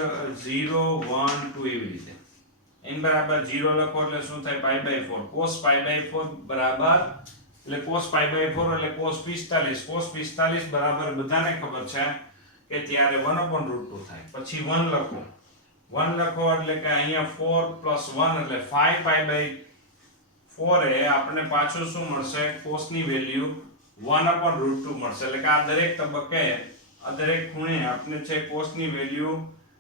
0 1 2 એવી રીતે n બરાબર 0 લખો એટલે શું થાય π/4 cos π/4 બરાબર એટલે cos π/4 એટલે cos 45 બરાબર બધાને ખબર છે કે ત્યારે 1/√2 થાય. પછી 1 લખો એટલે કે અહીંયા 4 + 1 એટલે 5π/4 એ આપણને પાછું શું મળશે cos ની વેલ્યુ 1/√2 મળશે. એટલે કે આ દરેક તબક્કે આ દરેક ખૂણે આપણે છે cos ની વેલ્યુ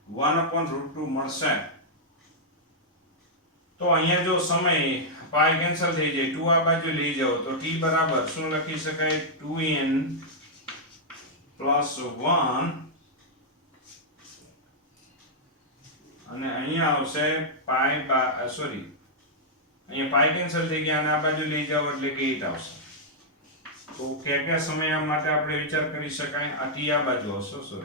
1/√2 મળશે. તો અહીંયા જો સમય પાઈ કેન્સલ થઈ જાય 2 આ બાજુ લઈ જાઓ તો t બરાબર શું લખી શકાય 2n + 1 અને અહીંયા આવશે અહીંયા પાઈ કેન્સલ થઈ ગયા અને આ બાજુ લઈ જાઓ એટલે કે 8 આવશે. તો કયા સમય માટે આપણે વિચાર કરી શકાય આ t આ બાજુ આવશે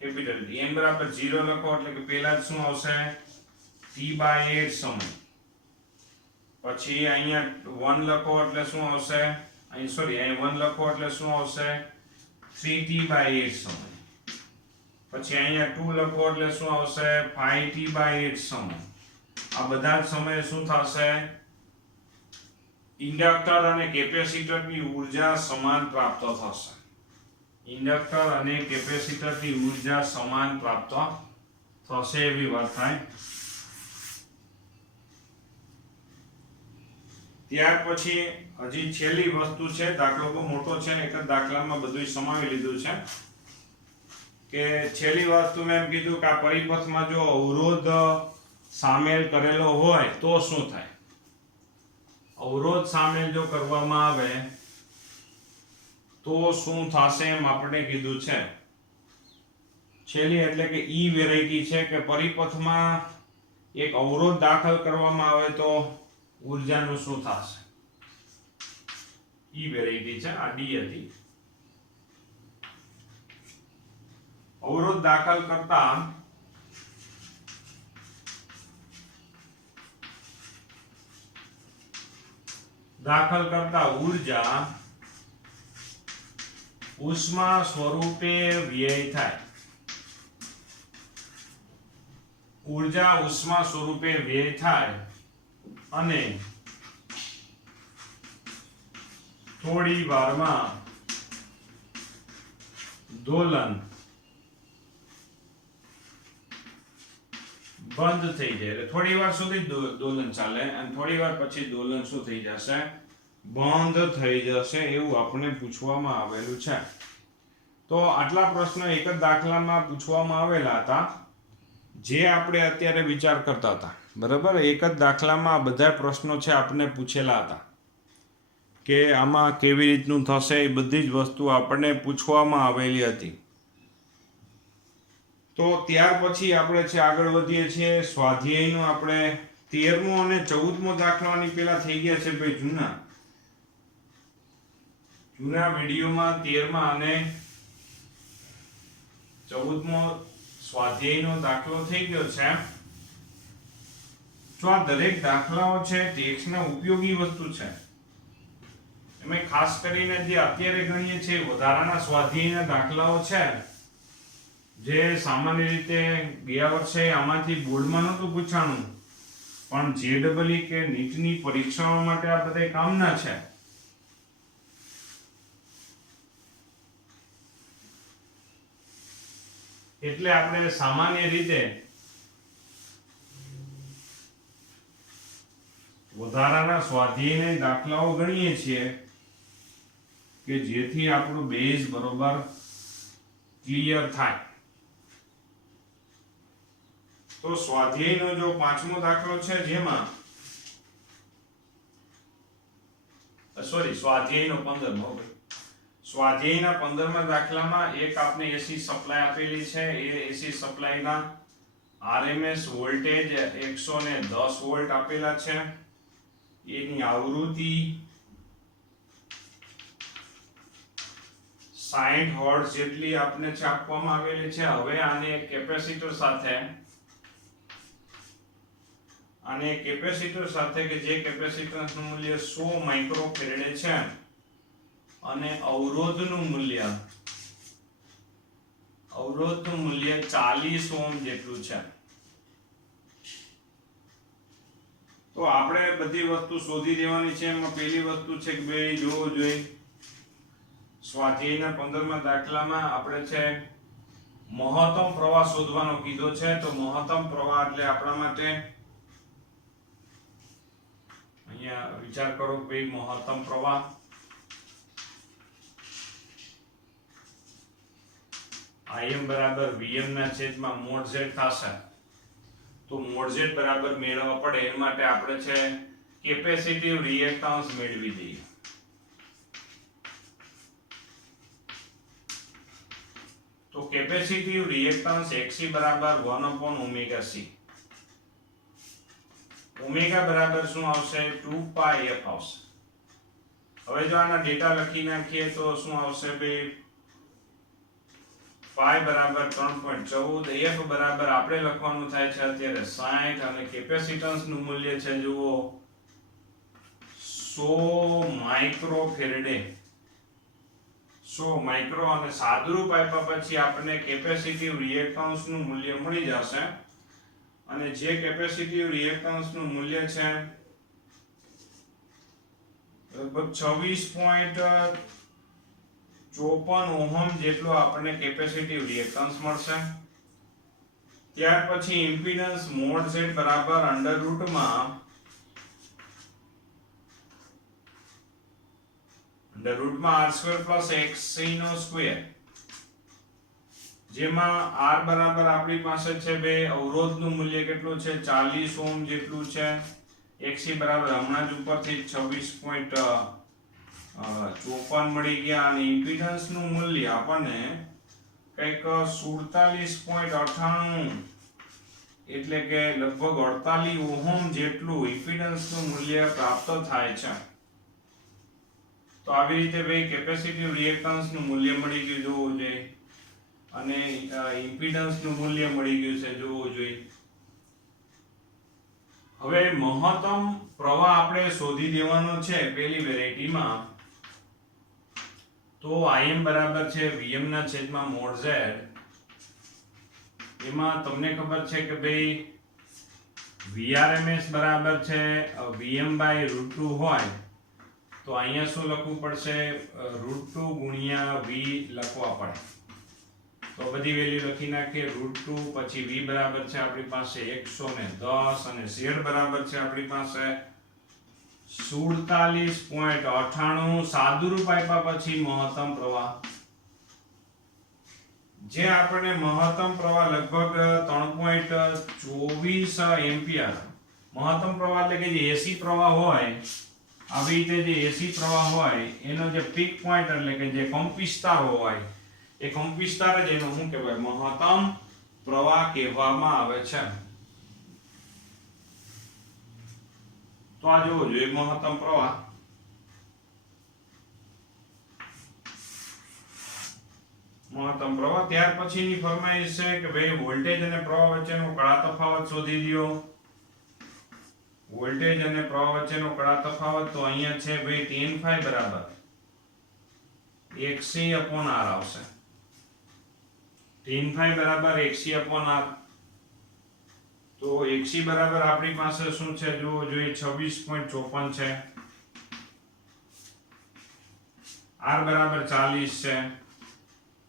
કેપિટલ T n બરાબર 0 લખો એટલે કે પહેલા જ શું આવશે t/8 સમય. પછી અહીંયા 1 લખો એટલે શું આવશે અહીંયા 1 લખો એટલે શું આવશે 3t/8 સમય. પછી અહીંયા 2 લખો એટલે શું આવશે 5t/8 સમય. આ બધા જ સમયે શું થશે ઇન્ડક્ટર અને કેપેસિટરની ઉર્જા સમાન પ્રાપ્ત થશે. ઇન્ડક્ટર અને કેપેસિટરની ઉર્જા સમાન પ્રાપ્ત થશે એવી વાત થાય. ત્યાર પછી હજી છેલ્લી વસ્તુ છે દાખલો બહુ મોટો છે એક જ દાખલામાં બધું સમાવી લીધું છે કે છેલ્લી વસ્તુ મેં એમ કીધું કે આ પરિપથમાં જો અવરોધ સામેલ કરેલો હોય તો શું થાય. અવરોધ સામેલ જો કરવામાં આવે તો શું થશે એમ આપણે કીધું છે. છેલ્લી એટલે કે ઈ વેરાયટી છે કે પરિપથમાં એક અવરોધ દાખલ કરવામાં આવે તો ઉર્જાનું શું થશે? ઈ વેરાયટી છે, આ ડી હતી. અવરોધ દાખલ કરતા ઉર્જા ઉષ્મા સ્વરૂપે વ્યય થાય. ઉર્જા ઉષ્મા સ્વરૂપે વ્યય થાય અને થોડી વારમાં દોલન બંધ થઈ જાય. એટલે થોડી વાર સુધી દોલન ચાલે અને થોડી વાર પછી દોલન શું થઈ જશે? બંધ થઈ જશે. એવું આપણને પૂછવામાં આવેલું છે. તો આટલા પ્રશ્નો એક જ દાખલામાં પૂછવામાં આવેલા હતા, જે આપણે અત્યારે વિચાર કરતા હતા. બરાબર, એક જ દાખલામાં બધા પ્રશ્નો છે આપણને પૂછેલા હતા કે આમાં કેવી રીતનું થશે. એ બધી જ વસ્તુ આપણને પૂછવામાં આવેલી હતી. તો ત્યાર પછી આપણે છે આગળ વધીએ છીએ સ્વાધ્યાયનો. આપણે 13મો અને 14મો દાખલાની પેલા થઈ ગયા છે ભાઈ જૂના વિડીયોમાં. 13મા અને 14મો સ્વાધ્યાયનો દાખલો થઈ ગયો છે. તો આ દરેક દાખલાઓ છે ટેક્સ્ટના ઉપયોગી વસ્તુ છે. એમાં ખાસ કરીને જે અત્યારે ગણીએ છીએ વધારાના સ્વાધ્યાયના દાખલાઓ છે, જે સામાન્ય રીતે ગયા વર્ષે આમાંથી બોર્ડમાં નહોતું પૂછાણું, પણ JEE કે નીટની પરીક્ષાઓ માટે આ બધા કામના છે. એટલે આપણે સામાન્ય રીતે વધારાના સ્વાધ્યાયના દાખલાઓ ગણીએ છીએ કે જેથી આપણું બેઝ બરોબર ક્લિયર થાય. તો સ્વાધ્યાયનો જો 5મો દાખલો છે, જેમાં સ્વાધ્યાયનો 15મો, સ્વાધ્યાયના 15મા દાખલામાં એક આપને એસી સપ્લાય આપેલી છે. એ એસી સપ્લાયના RMS વોલ્ટેજ 110 વોલ્ટ આપેલા છે. એની આવૃત્તિ 60 હર્ટ્ઝ જેટલી આપને આપવામાં આવેલી છે. હવે આને કેપેસિટર સાથે કે જે કેપેસિટન્સનું મૂલ્ય 100 માઇક્રોફેરેડે છે અને અવરોધનું મૂલ્ય 40 ઓહ્મ જેટલું છે. તો આપણે બધી વસ્તુ શોધી દેવાની છે. એમાં પહેલી વસ્તુ છે કે ભાઈ જોવો જોઈએ સ્વાધ્યાયના 15મા દાખલામાં આપણે છે મહત્તમ પ્રવાહ શોધવાનો કીધો છે. તો મહત્તમ પ્રવાહ એટલે આપણા માટે અહીંયા વિચાર કરો કે ભાઈ મહત્તમ પ્રવાહ Im બરાબર Vm ના છેદમાં mod z થશે. તો mod z બરાબર મેળવવા પડે એ માટે આપણે છે કેપેસિટિવ રિએક્ટન્સ મેળવી દઈએ. તો કેપેસિટિવ રિએક્ટન્સ Xc બરાબર 1/omega c. ઓમેગા બરાબર શું આવશે? 2πf આવશે. હવે જો આના ડેટા લખી નાખીએ તો શું આવશે ભાઈ? પાઈ બરાબર 3.14, f બરાબર આપણે લખવાનું થાય છે અત્યારે 60 અને કેપેસિટન્સ નું મૂલ્ય છે જુઓ 100 માઇક્રોફેરેડે. 100 માઇક્રો અને સાદુરૂપ આપ્યા પછી આપણને કેપેસિટિવ રિએક્ટન્સ નું મૂલ્ય મળી જશે. અને જે કેપેસિટિવ રિએક્ટન્સ નું મૂલ્ય છે લગભગ 26.54 ઓહમ જેટલો આપણને કેપેસિટિવ રિએક્ટન્સ મળશે. ત્યાર પછી ઇમ્પિડન્સ મોડ z બરાબર અંડર રૂટમાં r² + xc નો સ્ક્વેર, જેમાં r બરાબર આપણી પાસે છે બે અવરોધનું મૂલ્ય કેટલું છે 40 ઓહમ જેટલું છે. xc બરાબર હમણાં જ ઉપરથી 26.54 મળી ગયા અને ઇમ્પિડન્સ નું મૂલ્ય આપણને કંઈક 47.98 એટલે કે લગભગ 48 ઓહમ જેટલું ઇમ્પિડન્સનું મૂલ્ય પ્રાપ્ત થાય છે. તો આવી રીતે ભાઈ કેપેસિટિવ રિએક્ટન્સનું મૂલ્ય મળી ગયું જોવું જોઈએ અને ઇમ્પિડન્સનું મૂલ્ય મળી ગયું છે જોવું જોઈએ. હવે મહત્તમ પ્રવાહ આપણે શોધી દેવાનો છે પેલી વેરાયટીમાં. તો Im બરાબર છે Vm ના છેદમાં mod z. એમાં તમને ખબર છે કે ભાઈ Vrms બરાબર છે Vm/√2 હોય તો અહીંયા શું લખવું પડશે √2 ગુણ્યા v લખવા પડે. તો બધી વેલ્યુ લખી નાખીએ √2 પછી v બરાબર છે આપણી પાસે 110 અને z બરાબર છે આપણી પાસે 47.98. સાદુરૂપ આપ્યા પછી મહત્તમ પ્રવાહ જે આપણે મહત્તમ પ્રવાહ લગભગ 3.24 એમ્પિયર મહત્તમ પ્રવાહ એટલે કે જે એસી પ્રવાહ હોય આવી રીતે જે એસી પ્રવાહ હોય એનો જે પીક પોઈન્ટ એટલે કે જે કંપવિસ્તાર હોય એ કંપવિસ્તાર જ એનો શું કહેવાય મહત્તમ પ્રવાહ કહેવામાં આવે છે. તો આ જોવો જોઈએ મહત્તમ પ્રવાહ. મહત્તમ પ્રવાહ ત્યાર પછીની ફરમાઈશ છે કે ભાઈ વોલ્ટેજ અને પ્રવાહ વચ્ચેનો કળા તફાવત શોધી દો. વોલ્ટેજ અને પ્રવાહ વચ્ચેનો કળા તફાવત તો અહીંયા છે ભાઈ tan phi બરાબર 1c/r આવશે. tan phi બરાબર 1c/r. તો 1c બરાબર આપણી પાસે શું છે જોવો જોઈએ 26.54 છે. r બરાબર 40 છે.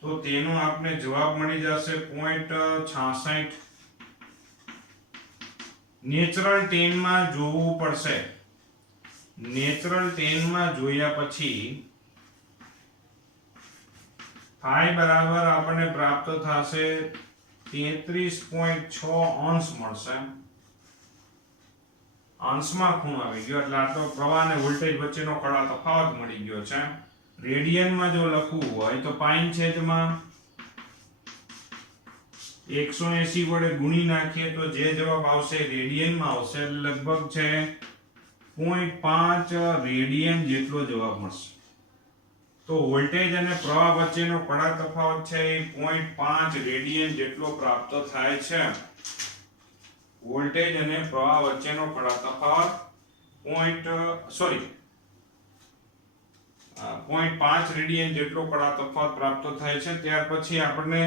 તો તેનો આપણે જવાબ મળી જશે 0.66. નેચરલ 10 માં જોવું પડશે. નેચરલ 10 માં જોયા પછી phi બરાબર આપણને પ્રાપ્ત થશે 33.6 અંશ મળશે. અંશમાં ખૂણો આવી ગયો એટલે આટલો પ્રવાહ અને વોલ્ટેજ વચ્ચેનો કળા તફાવત મળી ગયો છે. રેડિયનમાં જો લખવું હોય તો પાઈ છેદમાં 180 વડે ગુણી નાખીએ તો જે જવાબ આવશે રેડિયનમાં આવશે લગભગ છે 0.5 રેડિયન જેટલો જવાબ મળશે. તો વોલ્ટેજ અને પ્રવાહ વચ્ચેનો કળા તફાવત છે એ 0.5 રેડિયન જેટલો પ્રાપ્ત થાય છે. વોલ્ટેજ અને પ્રવાહ વચ્ચેનો કળા તફાવત 0.5 રેડિયન જેટલો કળા તફાવત પ્રાપ્ત થાય છે. ત્યાર પછી આપણને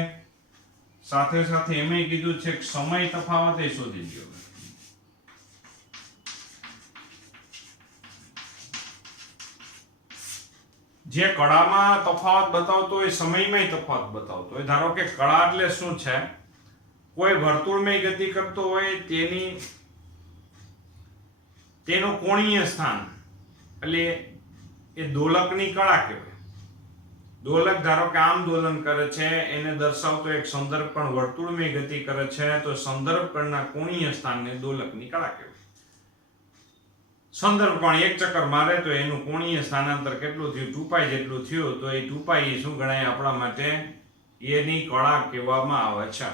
સાથે સાથે એમ કીધું છે કે સમય તફાવત એ શોધી લ્યો. જે કળામાં તફાવત બતાવતો હોય સમયમાં તફાવત બતાવતો હોય. ધારો કે કળા એટલે શું છે કોઈ વર્તુળમય ગતિ કરતો હોય તેનું કોણીય સ્થાન એટલે એ દોલકની કળા કહેવાય. દોલક ધારો કે આમ દોલન કરે છે એને દર્શાવતો એક સંદર્ભ કણ વર્તુળમય ગતિ કરે છે તો સંદર્ભ કણના કોણીય સ્થાનને દોલકની કળા કહેવાય. સંદર્ભ કણ એક ચક્કર મારે તો એનું કોણીય સ્થાનાંતર કેટલું થયું 2π જેટલું થયું તો એ 2π શું ગણાય આપણા માટે એની કળા કહેવામાં આવે છે.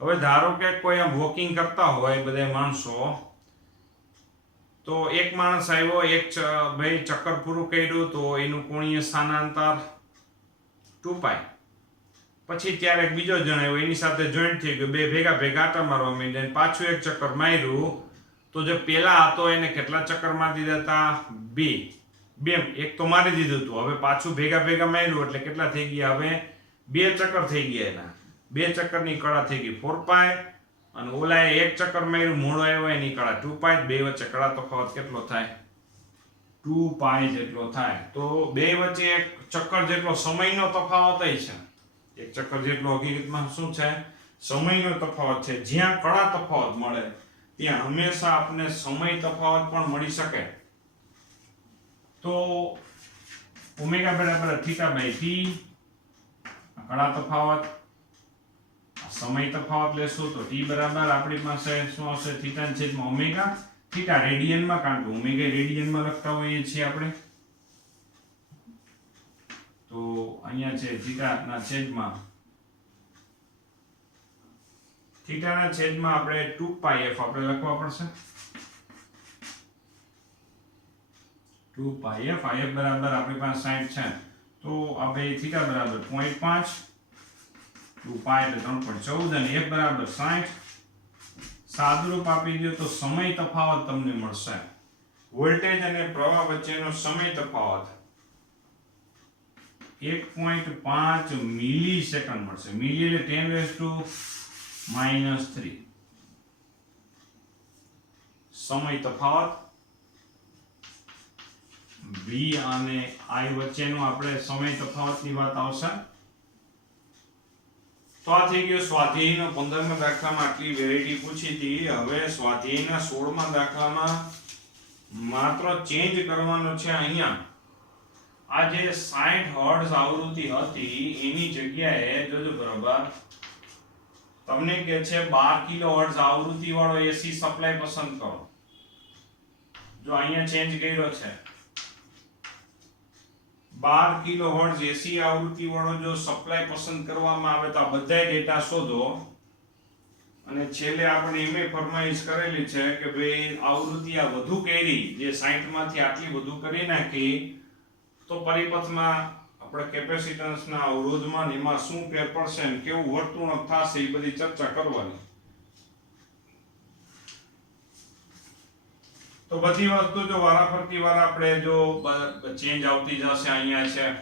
હવે ધારો કે કોઈ આમ વોકિંગ કરતા હોય બધા માણસો તો એક માણસ આવ્યો ભાઈ ચક્કર પૂરું કર્યું તો એનું કોણીય સ્થાનાંતર 2π. પછી ત્યારે બીજો જણ આવ્યો એની સાથે જોઈન્ટ થઈ ગયો બે ભેગા આટા મારવા માંડ્યા પાછું એક ચક્કર માર્યું તો જે પેલા હતો એને કેટલા ચક્કર મારી દીધા હતા બે એક તો મારી દીધું હતું હવે પાછું ભેગા માર્યું એટલે કેટલા થઈ ગયા હવે બે ચક્કર થઈ ગયા એના બે ચક્કરની કળા થઈ ગઈ 4π અને ઓલાએ એક ચક્કર માર્યું મોડો આવ્યો એની કળા 2π. બે વચ્ચે કળા તફાવત કેટલો થાય 2π જેટલો થાય. તો બે વચ્ચે એક ચક્કર જેટલો સમયનો તફાવત છે. એક ચક્કર જેટલો હકીકતમાં શું છે સમયનો તફાવત છે. જ્યાં કળા તફાવત મળે ત્યાં હંમેશા આપણને સમય તફાવત પણ મળી શકે. તો ઓમેગા બરાબર θ/t કળા તફાવત સમય તફાવત લેશું તો t બરાબર આપણી પાસે શું આવશે θ/ω. θ રેડિયનમાં કારણ કે ઓમેગા રેડિયનમાં લખતા હોઈએ છીએ આપણે તો અહીંયા છે θ/ω થીટાના છેદમાં આપણે 2πf આપણે લખવા પડશે 2πf if બરાબર આપણી પાસે 60 છે તો આપણે થીટા બરાબર 0.5 2π એટલે 3.14 અને f બરાબર 60 સાદુરૂપ આપી દો તો સમય તફાવત તમને મળશે વોલ્ટેજ અને પ્રવાહ વચ્ચેનો સમય તફાવત 1.5 મિલીસેકન્ડ મળશે મિલી એટલે 10⁻³ સમય તફાવત v અને i વચ્ચેનો આપણે સમય તફાવતની વાત આવશે તો આ થઈ ગયો સ્વાધ્યાયનો 15મા દાખલામાં આટલી વેરાયટી પૂછી હતી હવે સ્વાધ્યાયના 16મા દાખલામાં માત્ર ચેન્જ કરવાનો છે અહીંયા આ જે 60 હર્ટ્ઝ આવૃત્તિ હતી એની જગ્યાએ જોજો બરાબર તમને કહે છે 12 કિલોહર્ટ્ઝ આવૃત્તિ વાળો એસી સપ્લાય પસંદ કરો જો અહીંયા ચેન્જ કર્યો છે 12 કિલોહર્ટ્ઝ એસી આવૃત્તિ વાળો જો સપ્લાય પસંદ કરવામાં આવે તો આ બધાય ડેટા શોધો અને છેલ્લે આપણે એમે ફરમાઈશ કરેલી છે કે ભાઈ આવૃત્તિ આ વધુ કરી જે 60 માંથી આટલી વધુ કરી નાખી તો પરિપથમાં આપણે કેપેસિટન્સના અવરોધમાં એમાં શું ફેર પડશે ને કેવું વર્તણૂક થશે એ બધી ચર્ચા કરવાની તો બધી વસ્તુ જો વારાફરતી વાર આપણે જો ચેન્જ આવતી જશે અહીંયા છે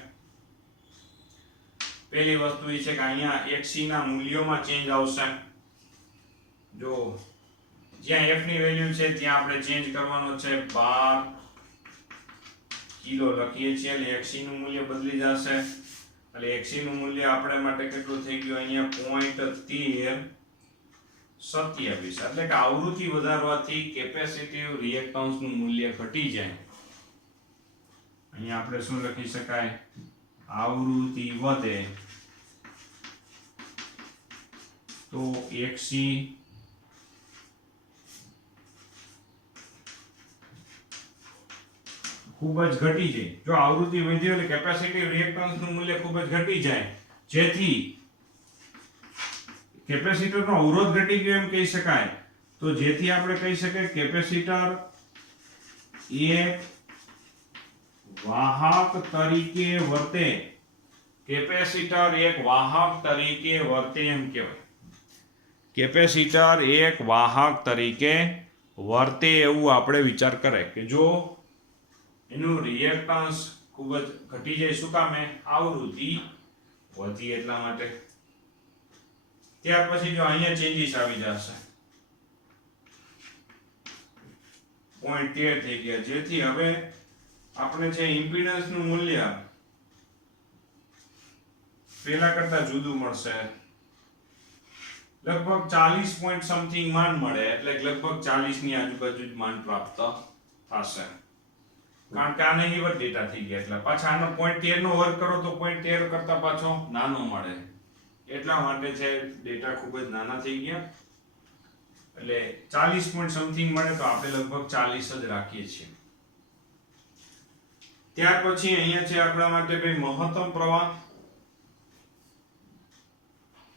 પહેલી વસ્તુ એ છે કે અહીંયા xc ના મૂલ્યોમાં ચેન્જ આવશે જો જ્યાં f ની વેલ્યુ છે ત્યાં આપણે ચેન્જ કરવાનો છે 12 કિલો લખીએ છીએ એટલે xc નું મૂલ્ય બદલી જશે એટલે xc નું મૂલ્ય આપણે માટે કેટલું થઈ ગયું અહીંયા 0.1327 એટલે કે આવૃત્તિ વધારવાથી કેપેસિટિવ રિએક્ટન્સ નું મૂલ્ય ઘટી જાય અહીંયા આપણે શું લખી શકાય આવૃત્તિ વધે તો xc ખૂબ જ ઘટી જાય જો આવૃત્તિ વધી એટલે કેપેસિટિવ રિએક્ટન્સ નું મૂલ્ય ખૂબ જ ઘટી જાય જેથી કેપેસિટરનો અવરોધ ઘટી ગયો એમ કહી શકાય તો જેથી આપણે કહી શકીએ કેપેસિટર એક વાહક તરીકે વર્તે કેપેસિટર એક વાહક તરીકે વર્તે એમ કહેવાય કેપેસિટર એક વાહક તરીકે વર્તે એવું આપણે વિચાર કરે કે જો એનું રિએક્ટન્સ ખૂબ જ ઘટી જાય શું કામે આવૃત્તિ વધી એટલા માટે ત્યાર પછી જો અહીંયા ચેન્જીસ આવી જશે 0.13 થઈ ગયા જેથી હવે આપણે જે ઇમ્પિડન્સ નું મૂલ્ય પહેલા કરતા જુદું મળશે લગભગ 40 પોઈન્ટ સમથિંગ मान મળે એટલે લગભગ 40 ની આજુબાજુ જ मान પ્રાપ્ત થશે કારણ કે આ નહીવત ડેટા થઈ ગયા એટલે પાછા આનો 0.13 નો વર્ગ કરો તો 0.13 કરતા પાછો નાનો મળે એટલા માટે છે ડેટા ખૂબ જ નાના થઈ ગયા એટલે 40 પોઈન્ટ સમથિંગ મળે તો આપણે લગભગ 40 જ રાખીએ છીએ ત્યાર પછી અહીંયા છે આપણા માટે ભાઈ મહત્તમ પ્રવાહ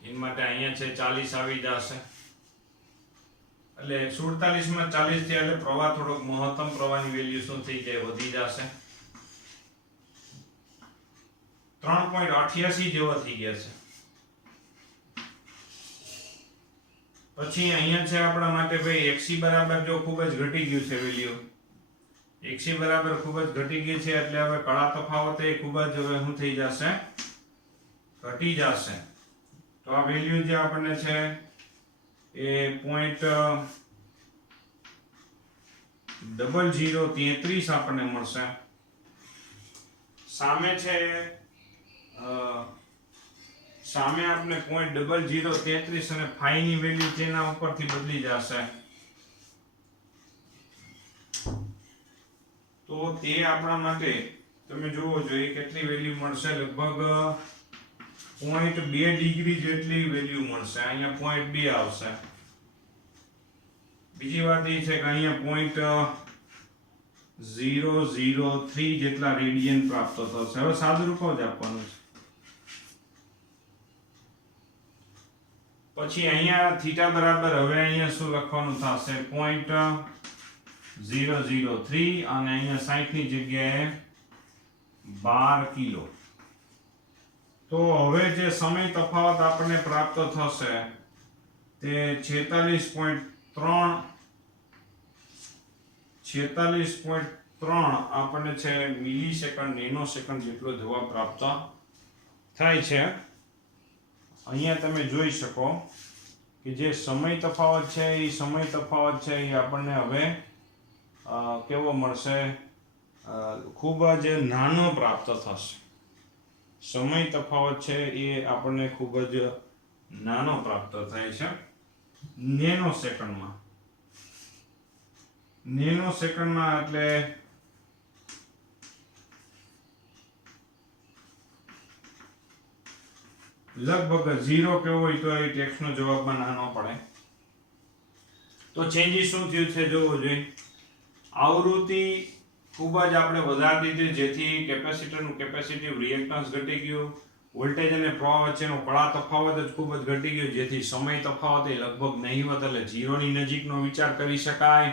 એન માટે અહીંયા છે 40 આવી જશે એટલે 47 માં 40 થયા એટલે પ્રવાહ થોડોક મહત્તમ પ્રવાહની વેલ્યુ શું થઈ જાય વધી જશે 3.88 જેવો થઈ ગયા છે પછી અહીંયા છે આપણા માટે ભાઈ xc બરાબર જો ખૂબ જ ઘટી ગયું છે વેલ્યુ xc બરાબર ખૂબ જ ઘટી ગઈ છે એટલે હવે કળા તફાવત એ ખૂબ જ હવે શું થઈ જશે ઘટી જશે તો આ વેલ્યુ જે આપણને છે એ 0.0033 આપણને મળશે સામે છે સામે આપણે 0.0033 અને phi ની વેલ્યુ તેના ઉપરથી બદલી જશે તો તે આપણા માટે તમે જોવો જોઈએ કેટલી વેલ્યુ મળશે લગભગ 0.2 ડિગ્રી જેટલી વેલ્યુ મળશે અહીંયા 0.2 આવશે બીજી વાત એ છે કે અહીંયા 0.003 જેટલા રેડિયન પ્રાપ્ત થશે હવે સાદું રૂપ જ આપવાનું છે પછી અહીંયા થીટા બરાબર હવે અહીંયા શું લખવાનું થશે 0.003 અને અહીંયા 60 ની જગ્યાએ 12 કિલો. તો હવે જે સમય તફાવત આપણને પ્રાપ્ત થશે તે 46.3 આપણને છે મિલીસેકન્ડ નેનો સેકન્ડ જેટલો જવાબ પ્રાપ્ત થાય છે. અહીંયા તમે જોઈ શકો કે જે સમય તફાવત છે એ સમય તફાવત છે એ આપણને હવે કેવો મળશે, ખૂબ જ નાનો પ્રાપ્ત થશે. સમય તફાવત છે એ આપણને ખૂબ જ નાનો પ્રાપ્ત થાય છે નેનો સેકન્ડમાં. નેનો સેકન્ડમાં એટલે લગભગ 0 કેવો હોય તો એ ટેક્સનો જવાબમાં નાનો પડે. તો ચેન્જીસ શું થયું છે જોવો જોઈએ. આવૃત્તિ ખૂબ જ આપણે વધારી દીધી જેથી કેપેસિટરનું કેપેસિટિવ રિએક્ટન્સ ઘટી ગયું. વોલ્ટેજ અને પ્રવાહ વચ્ચેનો કળા તફાવત જ ખૂબ જ ઘટી ગયો જેથી સમય તફાવત એ લગભગ નહીવત એટલે 0 ની નજીકનો વિચાર કરી શકાય.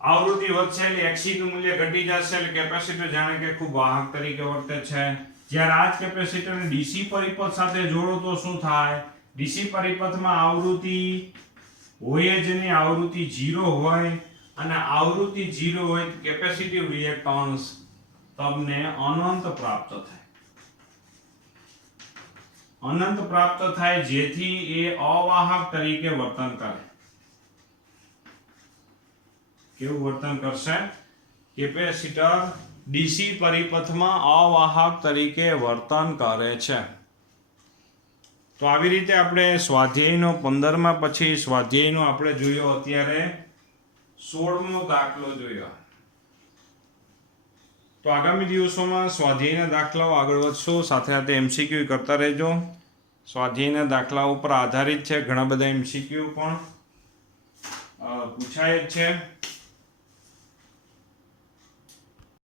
આવૃત્તિ વધશે એટલે XC નું મૂલ્ય ઘટી જશે એટલે કેપેસિટર જાણે કે ખૂબ વાહક તરીકે વર્તે છે. જ્યારે આ જ કેપેસિટરને DC પરિપથ સાથે જોડો તો શું થાય? DC પરિપથમાં આવૃત્તિ હોય જ નહીં, આવૃત્તિ 0 હોય અને આવૃત્તિ 0 હોય તો કેપેસિટિવ રિએક્ટન્સ તમને અનંત પ્રાપ્ત થાય. અનંત પ્રાપ્ત થાય જેથી એ અવાહક તરીકે વર્તન કરે. કેવું વર્તન કરશે? કેપેસિટર DC પરિપથમાં અવાહક તરીકે વર્તન કરે છે. તો આવી રીતે આપણે સ્વાધ્યાયનો 15માં પછી સ્વાધ્યાયનો આપણે જોયો અત્યારે 16મો દાખલો જોયો. તો આગામી દિવસોમાં સ્વાધ્યાયના દાખલાઓ આગળ વધશું, સાથે સાથે MCQ કરતા રહેજો. સ્વાધ્યાયના દાખલા ઉપર આધારિત છે, ઘણા બધા MCQ પણ પૂછાય જ છે.